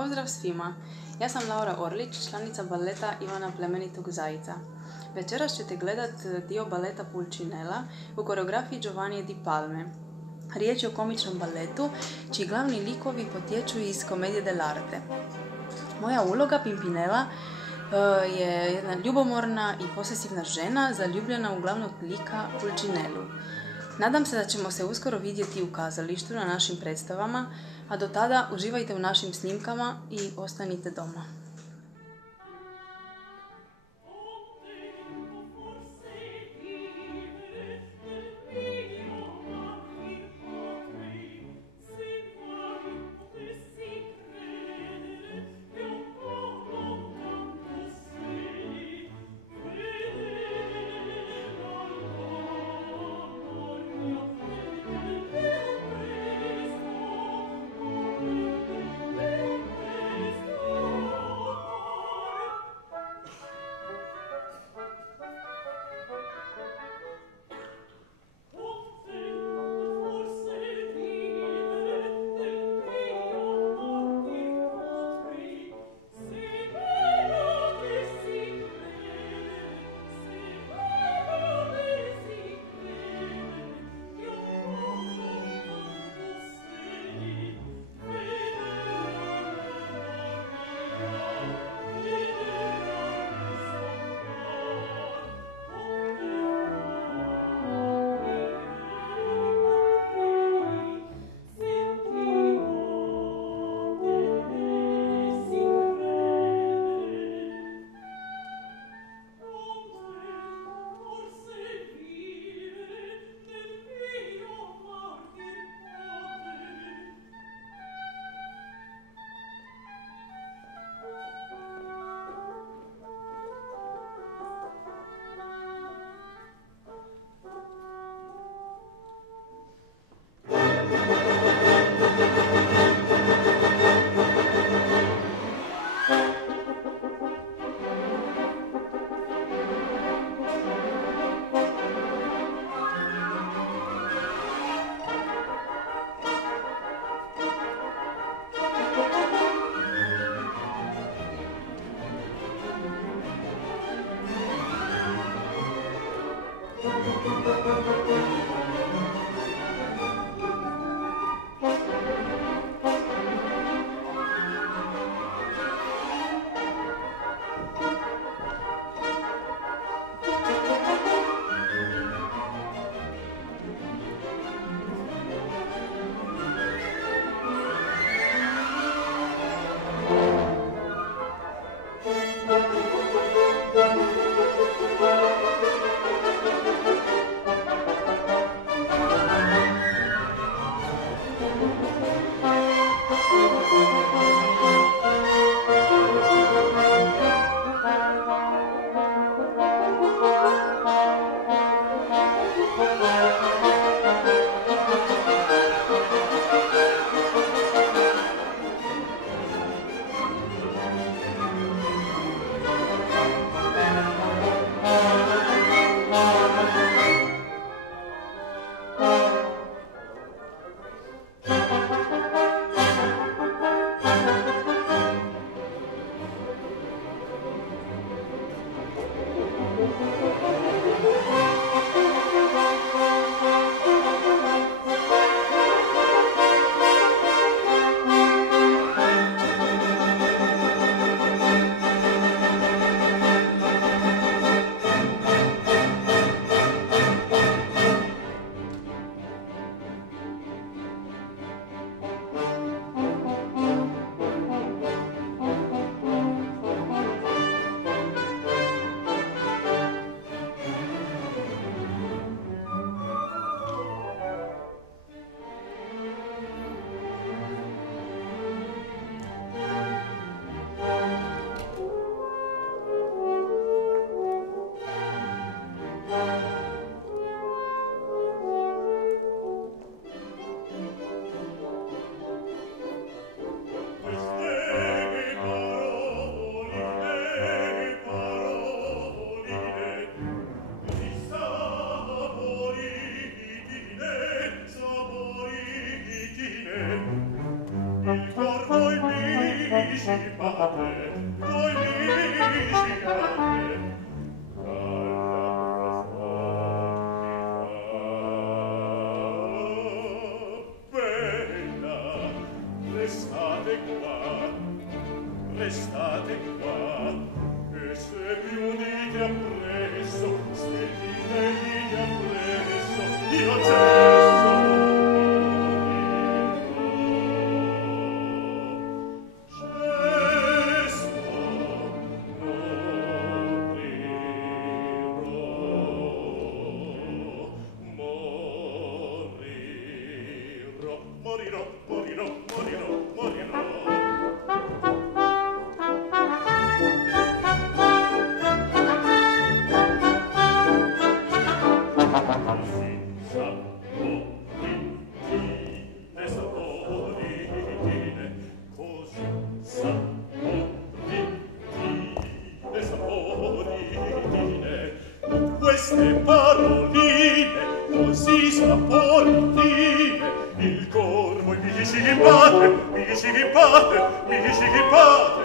Pozdrav svima! Ja sam Laura Orlić, članica baleta Ivana Plemenitog Zajica. Večeras ćete gledat dio baleta Pulcinella u koreografiji Giovanni Di Palme. Riječ je o komičnom baletu, čiji glavni likovi potječu iz komedije dell'arte. Moja uloga Pimpinela je jedna ljubomorna i posesivna žena zaljubljena u glavnog lika Pulcinellu. Nadam se da ćemo se uskoro vidjeti u kazalištu na našim predstavama, a do tada uživajte u našim snimkama i ostanite doma. Queste paroline così saporitine, il corvo mi si impate, mi si impate, mi si impate.